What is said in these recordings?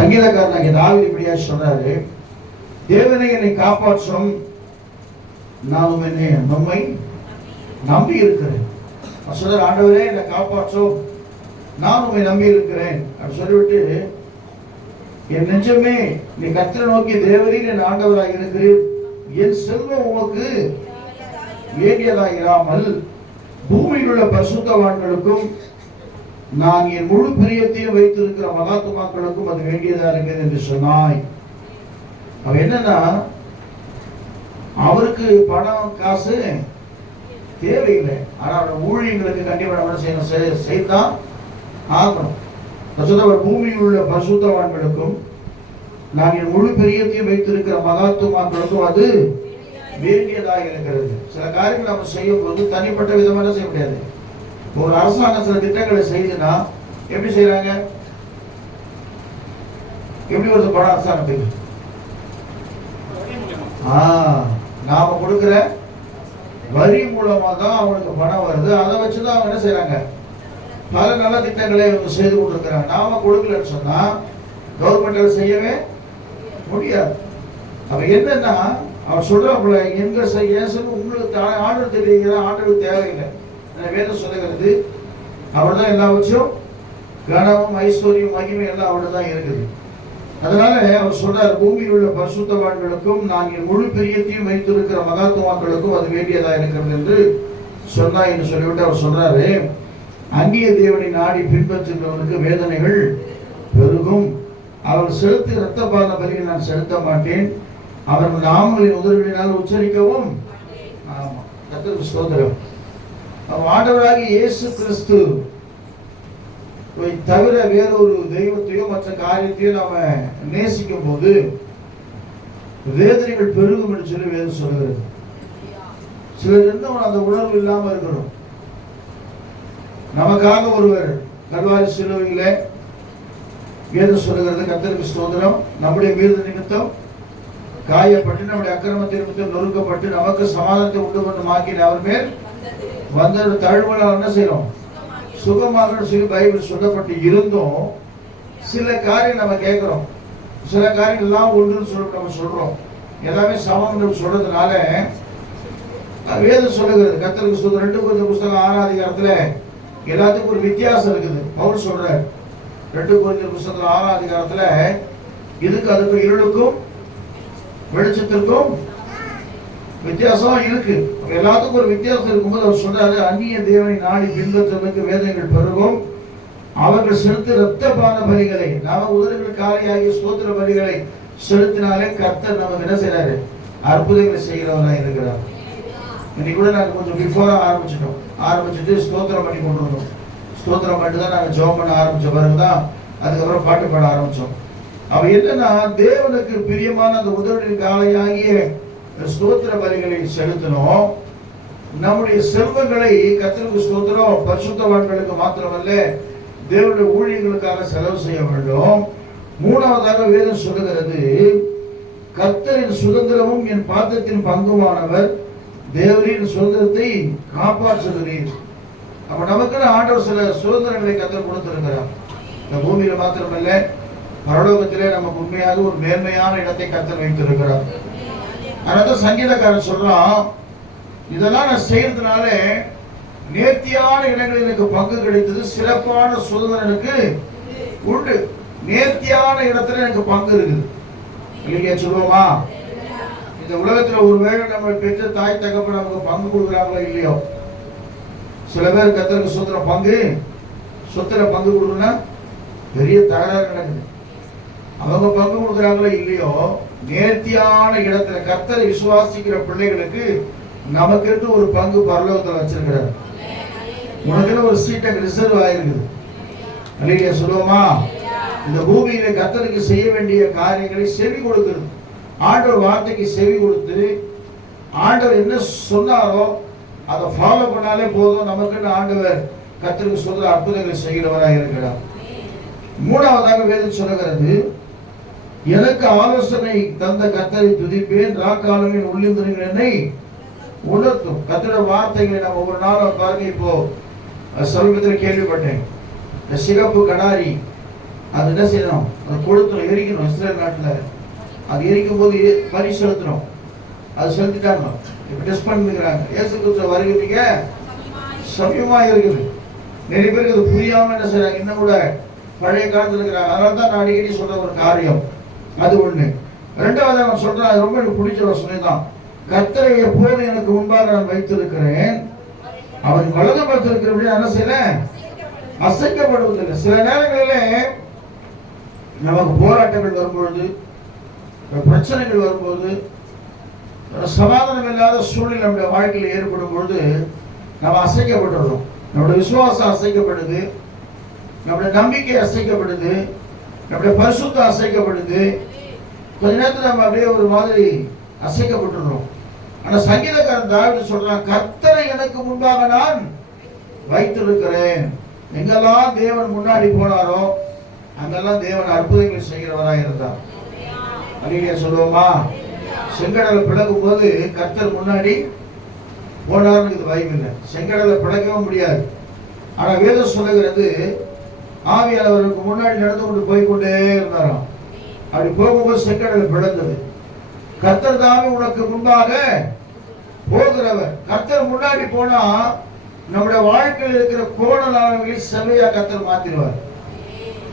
சங்கீதக்காரனாக தாவீது இப்படியா சொல்றாரு தேவனை என்னை காப்பாற்றும். நான் என்னை நம்மை நம்பி இருக்கிறேன். சொல்ற ஆண்டவரே என்னை காப்பாற்றும். நான் உண்மை நம்பி இருக்கிறேன். அப்படின்னு சொல்லிவிட்டு என் நெஞ்சமே நீ கத்திர நோக்கி தேவரீர் என் ஆண்டவராக இருக்கிறேன் என் செல்வம் உமக்கு வேண்டியதாயிராமல் பூமியில் உள்ள பசுத்தவான்களுக்கும் நான் என் முழு பிரியத்தையும் வைத்திருக்கிற மகாத்மாக்களுக்கும் அது வேண்டியதா இருக்கிறது என்று சொன்னாய். அவ என்னன்னா அவருக்கு பணம் காசு தேவையில்லை. ஆனா அவரோட ஊழியங்களுக்கு கண்டிப்பா நம்ம செய்யணும்? செய்தான் ஆகணும். பசுத்தவர் பூமியில் உள்ள பசுத்தவான்களுக்கும் நான் என் முழு பிரியத்தையும் வைத்திருக்கிற மகாத்மாக்களுக்கும் அது வேண்டியதாக இருக்கிறது. சில காரியங்கள் நம்ம செய்யும் போது தனிப்பட்ட விதமாக செய்ய முடியாது? ஒரு அரசாங்கம் சில திட்டங்களை செய்யுதுன்னா எப்படி செய்யறாங்க எப்படி வருது பணம் அரசாங்கத்துக்கு? ஆ, நாம கொடுக்கிற வரி மூலமா தான் அவங்களுக்கு பணம் வருது. அதை வச்சு தான் அவங்க என்ன செய்யறாங்க பல நல்ல திட்டங்களை இவங்க செய்து கொண்டிருக்கிறாங்க நாம கொடுக்கலன்னு சொன்னா கவர்மெண்ட் செய்யவே முடியாது. அப்ப என்னன்னா அவர் சொல்றாப்புல எங்க செய்ய உங்களுக்கு ஆர்டர் தெரியுங்கிற ஆர்டருக்கு தேவையில்லை. வேதம் சொல்லுகிறது அவர் தான் எல்லாவற்றும் கனமும் ஐஸ்வர்யம் மகிமை எல்லாம் அவள் தான் இருக்குது. அதனால அவர் சொல்றார் பூமியில் உள்ள பரிசுத்தவான்களுக்கும் நான் என் முழு பிரியத்தையும் வைத்திருக்கிற மகாத்மாக்களுக்கும் அது வேண்டியதா இருக்கிறது என்று சொன்னா என்று சொல்லிவிட்டு அவர் சொல்றாரு. அந்நிய தேவனை நாடி பின்பற்றுகிறவனுக்கு வேதனைகள் பெருகும். அவர் செலுத்து இரத்த பாத பலியை நான் செலுத்த மாட்டேன். அவர் நாமங்களின் உதவியினால் உச்சரிக்கவும். ஆமா கர்த்தருக்கு ஸ்தோத்திரம். அவர் இயேசு கிறிஸ்து. தவிர வேறொரு தெய்வத்தையோ மற்ற காரியத்தையோ நாம நேசிக்கும் போது வேதனைகள் பெருகும் என்று சொல்லி வேதம் சொல்கிறது சிலர் இருந்தவன் அந்த உணர்வு இல்லாம இருக்கணும். நமக்காக ஒருவர் கல்வாரி சிலுவையில வேதம் சொல்லுகிறது. கத்தருக்கு சோதனம் நம்முடைய மீது நிமித்தம் காயப்பட்டு நம்முடைய அக்கிரமத்தை நிமித்தம் நொறுக்கப்பட்டு நமக்கு சமாதானத்தை உண்டு கொண்டு ஆக்கின அவர் மேல் வந்த தழுவலாம் என்ன செய்யறோம்? சுகமாக சொல்லி பைபிள் சொல்லப்பட்டு இருந்தும் சில காரியம் நம்ம கேட்கிறோம். சில காரியம் எல்லாம் ஒன்றுன்னு சொல்லி நம்ம சொல்றோம். எல்லாமே சமம் சொல்றதுனால அஹ், வேதம் சொல்லுகிறது. கத்தருக்கு சொல்ற ரெண்டு கொஞ்சம் புஸ்தகம் ஆறாம் எல்லாத்துக்கும் ஒரு வித்தியாசம் இருக்குது. பவுல் சொல்றார். ரெண்டு கொஞ்சம் புஸ்தகம் ஆறாம் அதிகாரத்துல இதுக்கு அதுக்கு இருளுக்கும் வெளிச்சத்திற்கும் வித்தியாசம் இருக்கு. எல்லாத்துக்கும் ஒரு வித்தியாசம் இருக்கும்போது அவர் சொன்னாரு அந்நிய தேவனை நாடி பின்பற்றுவதற்கு வேதங்கள் பெருகும். அவர்கள் செலுத்த இரத்த பான பலிகளை நாம உதடுகள் காலையாகிய ஸ்தோத்திர பலிகளை செலுத்தினாலே கர்த்தர் நமக்கு என்ன செய்யறாரு அற்புதங்களை செய்கிறவராக இருக்கிறார். இன்னைக்கு கூட நாங்கள் கொஞ்சம் பிஃபோரா ஆரம்பிச்சிட்டோம். ஆரம்பிச்சுட்டு ஸ்தோத்திரம் பண்ணி கொண்டு வந்தோம். ஸ்தோத்திரம் பண்ணிட்டு தான் நாங்கள் ஜோம் பண்ண ஆரம்பிச்ச பிறகுதான் அதுக்கப்புறம் பாட்டு பாட ஆரம்பிச்சோம். அவ என்னன்னா தேவனுக்கு பிரியமான அந்த உதவியின் காலையாகிய ஸ்தோத்திர பலிகளை செலுத்தணும் நம்முடைய செல்வங்களை கத்திற்கு ஸ்தோத்திரம். பரிசுத்தவான்களுக்கு மாத்திரமல்ல தேவனுடைய ஊழியர்களுக்காக செலவு செய்ய வேண்டும். மூணாவதாக வேதம் சொல்லுகிறது கத்தரின் சுதந்திரமும் என் பாத்திரத்தின் பங்குமானவர். தேவரின் சுதந்திரத்தை காப்பாற்றுகிறீர். அப்ப நமக்குன்னு ஆண்டவர் சில சுதந்திரங்களை கத்தர் கொடுத்திருக்கிறார். இந்த பூமியில மாத்திரமல்ல பரலோகத்திலே நமக்கு உண்மையாக ஒரு மேன்மையான இடத்தை கத்தர் வைத்திருக்கிறார். அதாவது சங்கீதக்காரன் சொல்றான் இதெல்லாம் நான் செய்யறதுனால நேர்த்தியான இடங்களில் எனக்கு பங்கு கிடைத்தது சிறப்பான சுதந்திரம் எனக்கு உண்டு. நேர்த்தியான இடத்துல எனக்கு பங்கு இருக்குது. இல்லைங்க சொல்லுவோமா? இந்த உலகத்துல ஒருவேளை நம்ம பெற்ற தாய் தகப்பன் நமக்கு பங்கு கொடுக்குறாங்களோ இல்லையோ? சில பேர் கத்தருக்கு சுதந்திரம் பங்கு சொத்துல பங்கு கொடுக்குன்னா பெரிய தகராறு நடக்குது. அவங்க பங்கு கொடுக்குறாங்களோ இல்லையோ நேர்த்தியான இடத்துல கர்த்தரை விசுவாசிக்கிற பிள்ளைகளுக்கு நமக்கென்று ஒரு பங்கு பரலோகத்தில் வச்சிருக்கிறார். உனக்குன்னு ஒரு சீட்டை ரிசர்வ் ஆயிருக்குது. இல்லையா சொல்லுவோமா? இந்த பூமியில கத்தருக்கு செய்ய வேண்டிய காரியங்களை செவி கொடுக்கிறது. ஆண்டவர் வார்த்தைக்கு செவி கொடுத்து ஆண்டவர் என்ன சொன்னாரோ அதை ஃபாலோ பண்ணாலே போதும். நமக்குன்னு ஆண்டவர் கத்தருக்கு சொல்ற அற்புதங்களை செய்கிறவராக இருக்கிறார். மூணாவதாக வேதம் சொல்லுகிறது எனக்கு ஆலோசனை தந்த கத்தரை துதிப்பேன். ராக்காலமின் உள்ளிந்திரங்கள் என்னை உணர்த்தும். கர்த்தரோட வார்த்தைகளை நம்ம ஒரு நாளும் பாருங்க. இப்போ சமீபத்தில் கேள்விப்பட்டேன். இந்த சிகப்பு கடாரி அது என்ன செய்யணும்? அது கொளுத்தணும் எரிக்கணும். இஸ்ரேல் நாட்டில். அது எரிக்கும் போது எ- செலுத்தணும் அது செலுத்திட்டாங்க. இப்போ டெஸ்ட் பண்ணிக்கிறாங்க. ஏசு கிறிஸ்துவ வருகிறீங்க சமயமாக இருக்குது. நிறைய பேருக்கு அது புரியாமல் என்ன செய்யறாங்க இன்னும் கூட பழைய காலத்தில் இருக்கிறாங்க. அதனால தான் நான் அடிக்கடி சொல்ற ஒரு காரியம். அது ஒண்ணு. ரெண்டாவது அவன் சொல்றான் அது ரொம்ப எனக்கு பிடிச்ச வசனம் தான் கத்தரை எப்போது எனக்கு முன்பாக நான் வைத்திருக்கிறேன். அவன் வலது பார்த்திருக்கிறபடி அப்படின்னு என்ன செய்யல அசைக்கப்படுவதில்லை. சில நேரங்களில் நமக்கு போராட்டங்கள் வரும்பொழுது பிரச்சனைகள் வரும்போது சமாதானம் இல்லாத சூழ்நிலை நம்முடைய வாழ்க்கையில் ஏற்படும் பொழுது நம்ம அசைக்கப்பட்டுறோம். நம்முடைய விசுவாசம் அசைக்கப்படுது. நம்முடைய நம்பிக்கை அசைக்கப்படுது. நம்முடைய பரிசுத்தம் அசைக்கப்படுது. கொஞ்ச நேரத்தில் நம்ம அப்படியே ஒரு மாதிரி அசைக்கப்பட்டுறோம். ஆனால் சங்கீதக்காரன் தாவிது சொல்றான் கர்த்தரை எனக்கு முன்பாக நான் வைத்திருக்கிறேன். எங்கெல்லாம் தேவன் முன்னாடி போனாரோ அங்கெல்லாம் தேவன் அற்புதங்களை செய்கிறவராக இருந்தார். அப்படின்னு சொல்லுவோமா? செங்கடலை பிளக்கும் போது கர்த்தர் முன்னாடி போனார்னு இது இல்லை செங்கடலை பிளக்கவும் முடியாது. ஆனால் வேதம் சொல்லுகிறது ஆவியாளவருக்கு முன்னாடி நடந்து கொண்டு போய் கொண்டே இருந்தாராம். அப்படி போகும்போது செங்கடலை பிளந்தது கர்த்தர் தாமே உனக்கு முன்பாக போகிறவர். கர்த்தர் முன்னாடி போனா நம்முடைய வாழ்க்கையில் இருக்கிற கோணலானவர்களை செவையா கர்த்தர் மாத்திடுவார்.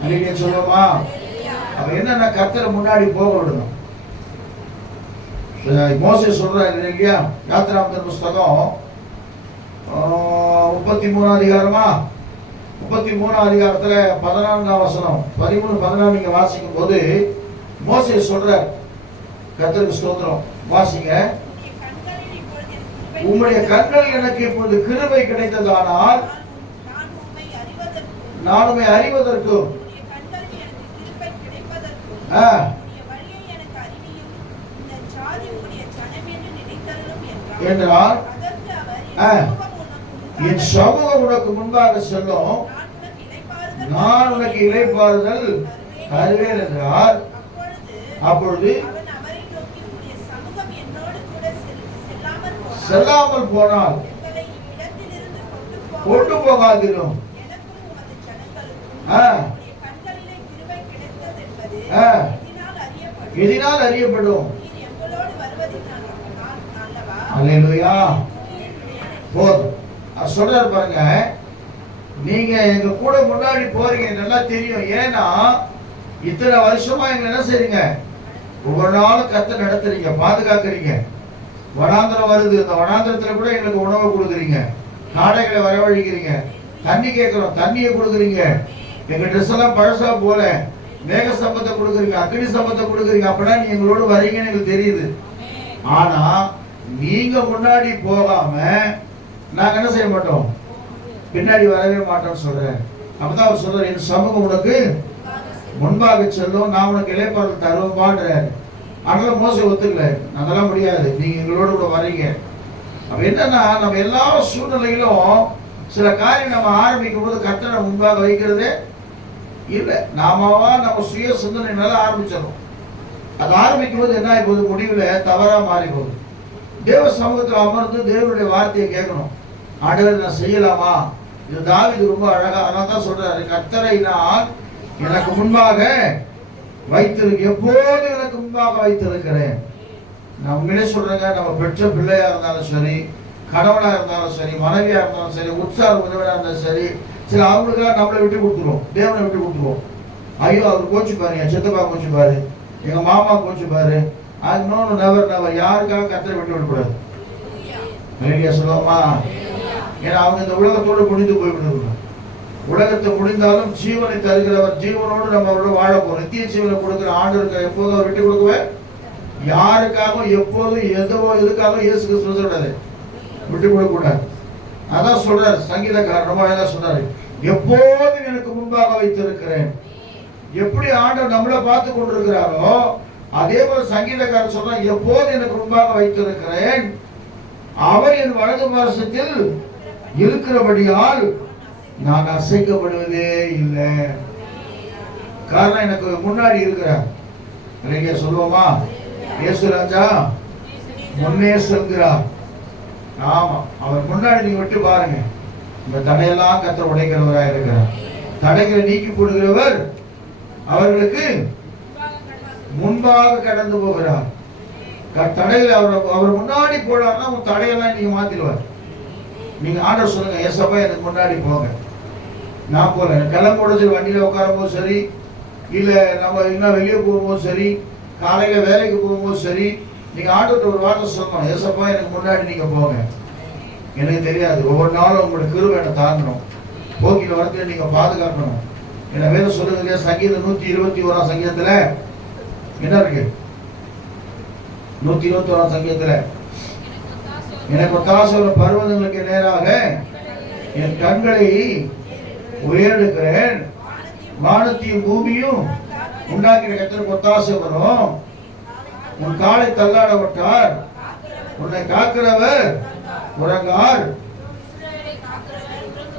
அன்னைக்கு சொல்லுவோமா அவன் என்னன்னா கர்த்தரை முன்னாடி போக விடணும். சரி, சொல்றாரு இல்லையா? யாத்திராமத்தன் புஸ்தகம் முப்பத்தி மூணாம் அதிகாரமா? முப்பத்தி மூணாம் அதிகாரத்துல பதினான்காம் வசனம் பதிமூணு பதினாலு நீங்க வாசிக்கும் போது மோசே சொல்றார். கர்த்தருக்கு ஸ்தோத்திரம். வாசிங்க. உம்முடைய கண்கள் எனக்கு இப்பொழுது கிருபை கிடைத்ததானால் நானுமே அறிவதற்கும் உம்முடைய என் சமூகம் உனக்கு முன்பாக செல்லும். நான் உனக்கு இளைப்பாறுதல் தருவேன் என்றார் அப்பொழுது செல்லாமல் போனால் கொண்டு கொண்டு போக போகாதிரும். எதினால் அறியப்படும். என்னை போதும். அவர் சொல்றாரு பாருங்க நீங்க எங்க கூட முன்னாடி போறீங்க நல்லா தெரியும். ஏன்னா இத்தனை வருஷமா எங்க என்ன செய்றீங்க? ஒவ்வொரு நாளும் கத்த நடத்துறீங்க பாதுகாக்கிறீங்க. வனாந்திரம் வருது இந்த வனாந்திரத்துல கூட எங்களுக்கு உணவு கொடுக்குறீங்க. காடைகளை வரவழிக்கிறீங்க. தண்ணி கேட்கிறோம் தண்ணியை கொடுக்குறீங்க. எங்க ட்ரெஸ் எல்லாம் பழசா போல. மேக சம்பத்தை கொடுக்குறீங்க அக்னி சம்பத்தை கொடுக்குறீங்க அப்படின்னா நீ எங்களோட வரீங்கன்னு எங்களுக்கு தெரியுது. ஆனா நீங்க முன்னாடி போகாம நாங்க என்ன செய்ய மாட்டோம்? பின்னாடி வரவே மாட்டோம்னு சொல்றேன். அப்பதான் அவர் சொல்றாரு என் சமூகம் உனக்கு முன்பாக செல்லும் நான் உனக்கு இலைப்பாடல் தருவான்றாரு அதனால மோச ஒத்துக்கல. அதெல்லாம் முடியாது. நீங்க எங்களோட கூட வரீங்க. அப்ப என்னன்னா நம்ம எல்லா சூழ்நிலையிலும் சில காரியம் நம்ம ஆரம்பிக்கும் போது கத்தனை முன்பாக வைக்கிறதே இல்லை. நாமவா நம்ம சுய சிந்தனைனால ஆரம்பிச்சிடும் அது ஆரம்பிக்கும் போது என்ன ஆகி போகுது? முடிவில் தவறாக மாறி போகுது. தேவ சமூகத்தில் அமர்ந்து தேவனுடைய வார்த்தையை கேட்கணும். ஆண்டவர் நான் செய்யலாமா? இது தாவீது ரொம்ப அழகா அதனால தான் சொல்றாரு. கத்தரை நான் எனக்கு முன்பாக வைத்திருக்கு எப்போது எனக்கு முன்பாக வைத்திருக்கிறேன். நான் உங்களே சொல்றேங்க நம்ம பெற்ற பிள்ளையா இருந்தாலும் சரி கணவனா இருந்தாலும் சரி மனைவியா இருந்தாலும் சரி உற்சாக உதவியா இருந்தாலும் சரி சரி அவங்களுக்கெல்லாம் நம்மளை விட்டு கொடுத்துருவோம். தேவனை விட்டு கொடுத்துருவோம். ஐயோ அவர் கோச்சு பாரு என் சித்தப்பா கோச்சு பாரு எங்க மாமா கோச்சு பாரு. அது இன்னொன்று நபர் நபர் யாருக்காக கத்தரை விட்டு விடக்கூடாது? சொல்லுவோமா? ஏன்னா அவங்க இந்த உலகத்தோடு முடிந்து போய்விடுவாங்க. உலகத்தை முடிந்தாலும் ஜீவனை தருகிறவர் ஜீவனோடு நம்ம அவரோட வாழ போறோம். நித்திய ஜீவனை கொடுக்கிற ஆண்டு எப்போதும் அவர் விட்டு கொடுக்குவேன் யாருக்காகவும் எப்போதும் எதுவோ எதுக்காகவும் இயேசு கிறிஸ்து சொல்லக்கூடாது விட்டு கொடுக்கூடாது அதான் சொல்றாரு. சங்கீதக்காரர் ரொம்ப அழகா சொன்னாரு எப்போதும் எனக்கு முன்பாக வைத்திருக்கிறேன். எப்படி ஆண்டவர் நம்மளை பார்த்து கொண்டிருக்கிறாரோ அதே போல சங்கீதக்காரர் சொல்றான் எப்போது எனக்கு முன்பாக வைத்திருக்கிறேன். அவர் என் வலது வருஷத்தில் இருக்கிறபடியால் நான் அசைக்கப்படுவதே இல்லை. காரணம் எனக்கு முன்னாடி இருக்கிறார். இல்லைங்க சொல்லுவோமா? இயேசு ராஜா முன்னே செல்கிறார். ஆமா அவர் முன்னாடி நீங்க விட்டு பாருங்க. இந்த தடையெல்லாம் கத்த உடைக்கிறவராக இருக்கிறார். தடைகளை நீக்கி போடுகிறவர் அவர்களுக்கு முன்பாக கடந்து போகிறார். க- அவர் அவர் முன்னாடி போனார்னா உன் தடையெல்லாம் நீங்க மாத்திடுவார். நீங்கள் ஆர்டர் சொல்லுங்கள் ஏசப்பா எனக்கு முன்னாடி போங்க. நான் போகிறேன் கிளம்போட சரி வண்டியில் உட்காரும்போது சரி இல்லை நம்ம இன்னும் வெளியே போகும்போது சரி காலையில் வேலைக்கு போகும்போது சரி நீங்கள் ஆர்டர் ஒரு வார்த்தை சொல்லணும். ஏசப்பா எனக்கு முன்னாடி நீங்கள் போங்க. எனக்கு தெரியாது. ஒவ்வொரு நாளும் உங்களோட கிருவை என்னை தாங்கணும். போக்கில வரத்துல நீங்கள் பாதுகாக்கணும். என்ன வேற சொல்லுங்க இல்லையா? சங்கீதம் நூற்றி இருபத்தி ஓராம் சங்கீதத்தில். என்ன இருக்கு? நூற்றி இருபத்தி ஓராம் சங்கீதத்தில். எனக்கு ஒத்தாசோல பர்வதங்களுக்கு நேராக என் கண்களை உயர்டுக்கிறேன் வானத்தையும் பூமியும் உண்டாக்கிற கத்தருக்கு ஒத்தாசை வரும். உன் காலை தள்ளாட விட்டார் உன்னை காக்கிறவர் உறங்கார்.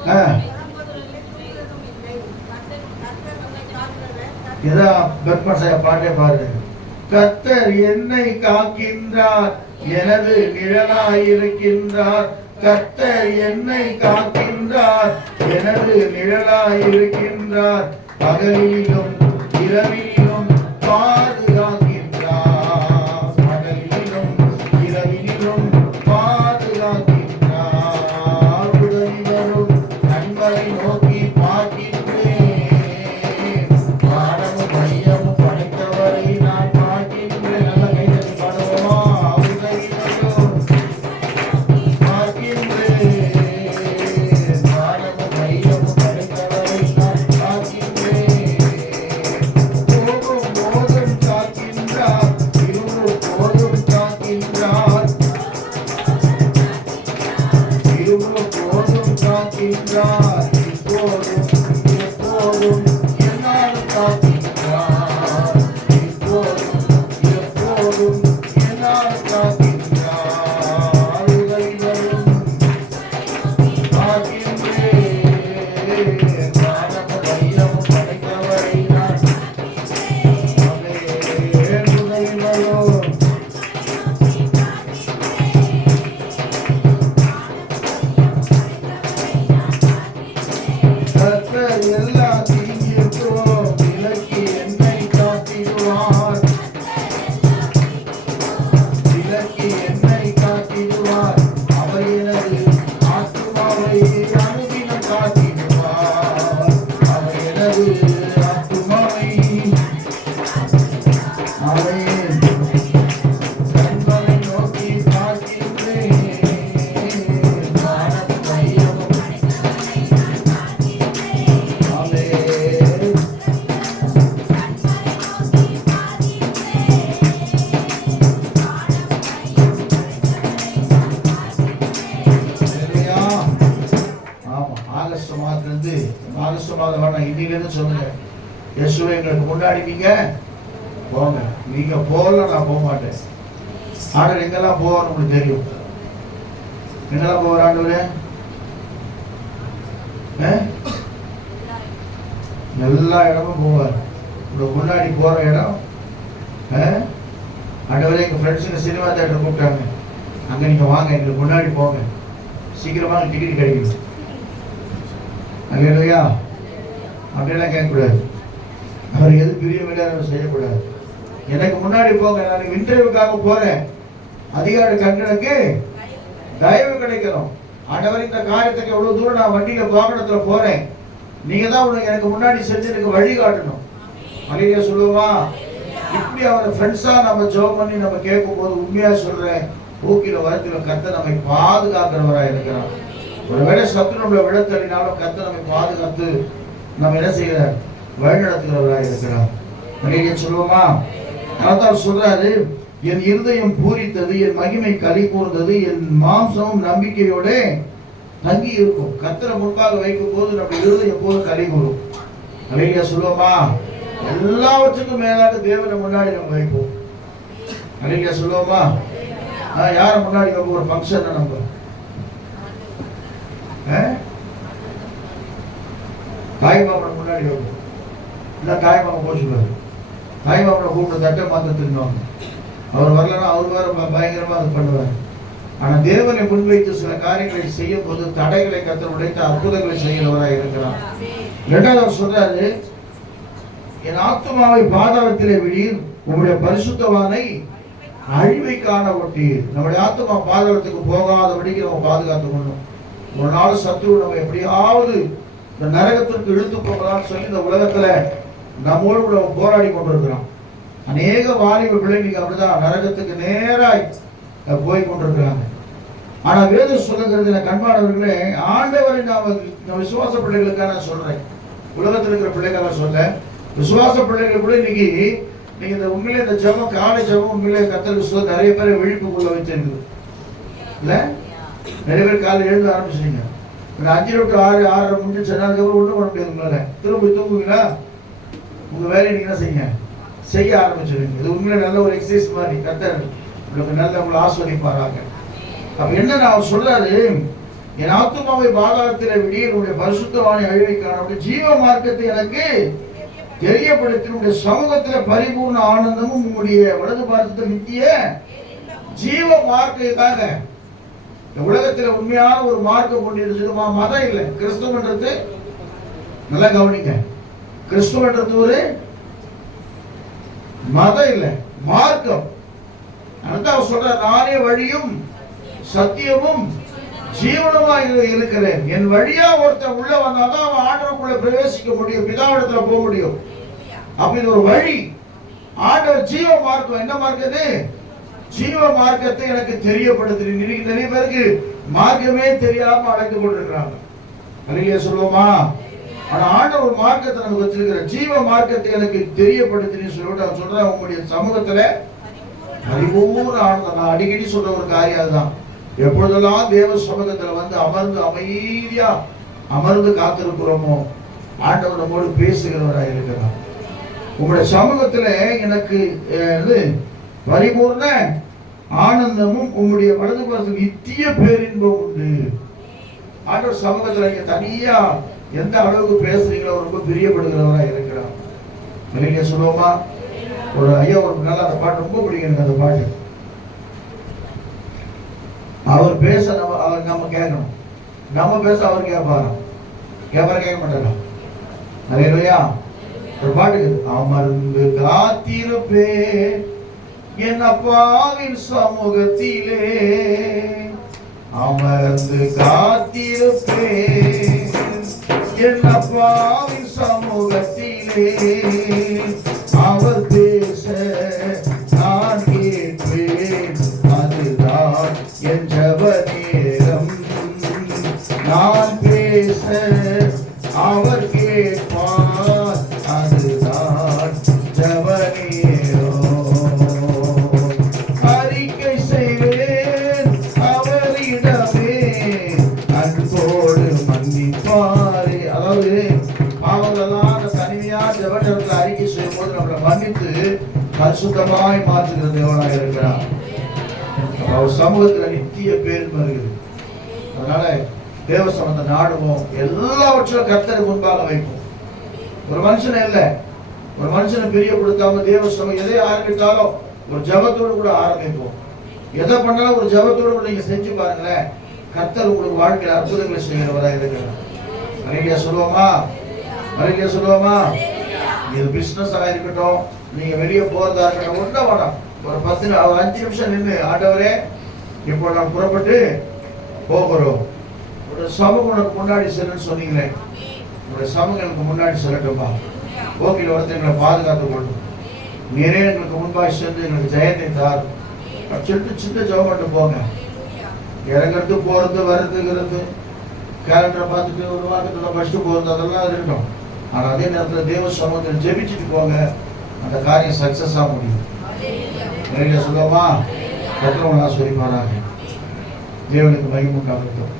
ஆ. இதான் பெர்மசாய பாட்டே பாருங்க. கத்தர் என்னை காக்கின்றார். எனது நிழலாயிருக்கின்றார். கத்தர் என்னை காக்கின்றார். எனது நிழலாயிருக்கின்றார். பகலிலும் இரவிலும் பார் நீங்க போங்க. நீங்க போகல நான் போக மாட்டேன். ஆண்டவர் எங்கெல்லாம் போவார் உங்களுக்கு தெரியும். எங்கெல்லாம் போவார் ஆண்டவரே? எல்லா இடமும் போவார். உங்களுக்கு முன்னாடி போற இடம்? ஆண்டவரே எங்க ஃப்ரெண்ட்ஸுங்க சினிமா தேட்டர் கூப்பிட்டாங்க. அங்க நீங்க வாங்க எங்களுக்கு முன்னாடி போங்க. சீக்கிரமா டிக்கெட் கிடைக்கும் அல்லையா அப்படியெல்லாம் கேட்கக்கூடாது. அவர் எது பிரியமில்லை அதை செய்யக்கூடாது. எனக்கு முன்னாடி போங்க நான் இன்டர்வியூக்காக போறேன். அதிகாரி கண்களுக்கு தயவு கிடைக்கணும். ஆண்டவர் இந்த காரியத்துக்கு எவ்வளவு தூரம் நான் வண்டியில வாகனத்துல போறேன். நீங்க தான் உனக்கு எனக்கு முன்னாடி செஞ்சு எனக்கு வழி காட்டணும். மலையில சொல்லுவா இப்படி அவர் ஃப்ரெண்ட்ஸா நம்ம ஜோம் பண்ணி நம்ம கேட்கும் போது உண்மையா சொல்றேன். ஊக்கில வரத்துல கத்த நம்மை பாதுகாக்கிறவரா இருக்கிறான் ஒருவேளை சத்து நம்மளை விட தள்ளினாலும் கத்த நம்மை பாதுகாத்து நம்ம என்ன செய்யற வழிநடத்துகிறவராக இருக்கிறார் மலையில சொல்லுவோமா? அதான் சொல்றாரு என் இருதயம் பூரித்தது என் மகிமை களி கூர்ந்தது என் மாம்சமும் நம்பிக்கையோட தங்கி இருக்கும். கத்தரை முன்பாக வைக்கும் போது நம்ம இருதயம் போது கலி கூறும். அலையா சொல்லுவோமா? எல்லாவற்றுக்கும் மேலாக தேவனை முன்னாடி நம்ம வைப்போம். அலையா சொல்லுவோமா? ஆ, யார முன்னாடி வைப்போம்? ஒரு ஃபங்க்ஷன் நம்ம? ஆ? தாய் முன்னாடி வைப்போம். இல்லை தாய்மாமன் மாமன் போச்சுருவாரு கூப்பிட்டு தட்டை மாத்த திருந்தவங்க அவர் வரலன்னா அவர் வேற பயங்கரமாக பயங்கரமா அது பண்ணுவார். ஆனா தேவனை முன்வைத்து சில காரியங்களை செய்யும் போது தடைகளை கத்தர் உடைத்து அற்புதங்களை செய்கிறவராக இருக்கிறார். ரெண்டாவது அவர் சொல்றாரு என் ஆத்துமாவை பாதாளத்திலே விடீர் உங்களுடைய பரிசுத்தவானை அழிவை காண ஒட்டீர். நம்முடைய ஆத்துமா பாதாளத்துக்கு போகாதபடிக்கு நம்ம பாதுகாத்து கொள்ளணும். ஒரு நாள் சத்ரு நம்ம எப்படியாவது இந்த நரகத்திற்கு இழுத்து போகலாம்னு சொல்லி இந்த உலகத்துல நம்மோடு கூட போராடி கொண்டிருக்கிறோம். அநேக வாலிப பிள்ளைங்க அப்படிதான் நரகத்துக்கு நேராய் போய் கொண்டிருக்கிறாங்க. ஆனா வேதம் சொல்லுகிறது கண்மாணவர்களே ஆண்டவரை நாம நான் விசுவாச பிள்ளைகளுக்காக நான் சொல்றேன். உலகத்தில் இருக்கிற பிள்ளைக்காக சொல்ல விசுவாச பிள்ளைகள் கூட இன்னைக்கு நீங்க இந்த உண்மையிலே இந்த ஜபம் காலை ஜபம் உண்மையிலே கத்தல் விசுவாசம் நிறைய பேரை விழிப்புக்குள்ள வச்சிருக்குது இல்ல? நிறைய பேர் காலை எழுத ஆரம்பிச்சிட்டீங்க. ஒரு அஞ்சு டு ஆறு ஆறரை முடிஞ்சு அதுக்கப்புறம் ஒன்றும் பண்ண முடியாது உங்களால திரும்ப தூங்குவீங்களா? உங்கள் வேலையை நீங்கள் என்ன செய்யுங்க. செய்ய ஆரம்பிச்சிருங்க இது உண்மையில நல்ல ஒரு எக்ஸசைஸ் மாதிரி. கத்தர் உங்களுக்கு நல்ல உங்களை ஆஸ்வதிப்பாராங்க அப்போ என்ன நான் சொல்றாரு? என் ஆத்மாவை பாதாளத்தில் விடிய என்னுடைய பரிசுத்தவாணி அழிவைக்கான ஜீவ மார்க்கத்தை எனக்கு தெரியப்படுத்தி சமூகத்தில் சமூகத்துல பரிபூர்ண ஆனந்தமும் உங்களுடைய வலது பாரதத்தில் நித்திய ஜீவ மார்க்கம் இந்த உலகத்துல உண்மையான ஒரு மார்க்கம் கொண்டிருந்தது. மதம் இல்லை. கிறிஸ்துவன்றது நல்லா கவனிங்க. கிறிஸ்துவன்றது ஒரு மதம் இல்லை மார்க்கம். அதான் அவர் சொல்ற நானே வழியும் சத்தியமும் ஜீவனமா இருக்கிறேன். என் வழியா ஒருத்தன் உள்ள வந்தாதான் அவன் ஆண்டவருக்குள்ள பிரவேசிக்க முடியும் பிதாவிடத்துல போக முடியும். அப்ப இது ஒரு வழி. ஆண்டவர் ஜீவ மார்க்கம் என்ன மார்க்கம் இது? ஜீவ மார்க்கத்தை எனக்கு தெரியப்படுத்து இன்னைக்கு நிறைய பேருக்கு மார்க்கமே தெரியாம அழைத்து கொண்டிருக்கிறாங்க. அல்லையா சொல்லுவோமா? ஆனா ஆண்டவர் மார்க்கத்தை நமக்கு வச்சிருக்கிற ஜீவ மார்க்கத்தை எனக்கு தெரியப்படுத்தினு சொல்லிட்டு அவர் சொல்ற உங்களுடைய சமூகத்துல பரிபூர்ண ஆனந்தம். நான் அடிக்கடி சொல்ற ஒரு காரியம் அதுதான். எப்பொழுதெல்லாம் தேவ சமூகத்துல வந்து அமர்ந்து அமைதியா அமர்ந்து காத்திருக்கிறோமோ ஆண்டவர் நம்மோடு பேசுகிறவராக இருக்கிறார். உங்களுடைய சமூகத்துல எனக்கு இது பரிபூர்ண ஆனந்தமும் உங்களுடைய வலது புறத்தில் நித்திய பேரின்பம் உண்டு. ஆண்டவர் சமூகத்துல நீங்க தனியா எந்த அளவுக்கு பேசுறீங்களோ ரொம்ப பிரியப்படுகிறவரா இருக்கிறார். வெளியில சொல்லுவோமா? ஒரு ஐயா ஒரு நல்ல அந்த பாட்டு ரொம்ப பிடிக்கும் எனக்கு அந்த பாட்டு. அவர் பேச நம்ம அவர் நம்ம கேட்கணும். நம்ம பேச அவர் கேட்பாராம் கேட்பார கேட்க மாட்டாரா? இல்லையா? ஒரு பாட்டு அமர்ந்து காத்திருப்பே என் அப்பாவின் சமூகத்திலே அமர்ந்து காத்திருப்பே என் அப்பாவின் அந்த தனிமையா அறிக்கை செய்யும் போது நம்மளை மன்னித்து பரிசுத்தமாய் மாற்றுகிற தேவனாக இருக்கிறார். அவர் சமூகத்துல நித்திய பேர் வருகிறது. அதனால தேவ சம்பந்த நாடுவோம். எல்லாவற்றிலும் கர்த்தருக்கு முன்பாக வைப்போம். ஒரு மனுஷனை இல்லை. ஒரு மனுஷனை பிரியப்படுத்தாம தேவ சமம் எதை ஆரம்பித்தாலும் ஒரு ஜபத்தோடு கூட ஆரம்பிப்போம். எதை பண்ணாலும் ஒரு ஜபத்தோடு கூட நீங்க செஞ்சு பாருங்களேன். கர்த்தர் உங்களுக்கு வாழ்க்கையில் அற்புதங்களை செய்கிறவராக இருக்கிறார். மனைவியா சொல்லுவோமா? மனைவியா சொல்லுவோமா? இது பிசினஸ் இருக்கட்டும் நீங்க வெளியே போறதா இருக்கட்டும் ஒன்றும் வேணாம். ஒரு பத்து ஒரு அஞ்சு நிமிஷம் நின்று ஆட்டவரே இப்போ நான் புறப்பட்டு போகிறோம். ஒரு சமூகம் உனக்கு முன்னாடி செல்லுன்னு சொன்னீங்களே. ஒரு சமூகம் எனக்கு முன்னாடி செல்லட்டும்பா. போக்கில் வந்து எங்களை பாதுகாத்து கொள்ளும். நீரே எங்களுக்கு முன்பாக சென்று எங்களுக்கு ஜெயத்தை தார் சொல்லிட்டு சின்ன ஜெபம் மட்டும் போங்க. இறங்குறது போகிறது வர்றதுங்கிறது கேலண்டரை பார்த்துட்டு ஒரு வாரத்துக்குள்ள படிச்சுட்டு போகிறது அதெல்லாம் இருக்கட்டும். ஆனால் அதே நேரத்தில் தேவ சமூகத்தில் ஜெபிச்சுட்டு போங்க. அந்த காரியம் சக்ஸஸாக முடியும். நிறைய சொல்லுவோமா கத்திரவன் ஆஸ்வதிப்பாராக தேவனுக்கு மகிமுண்டாகட்டும்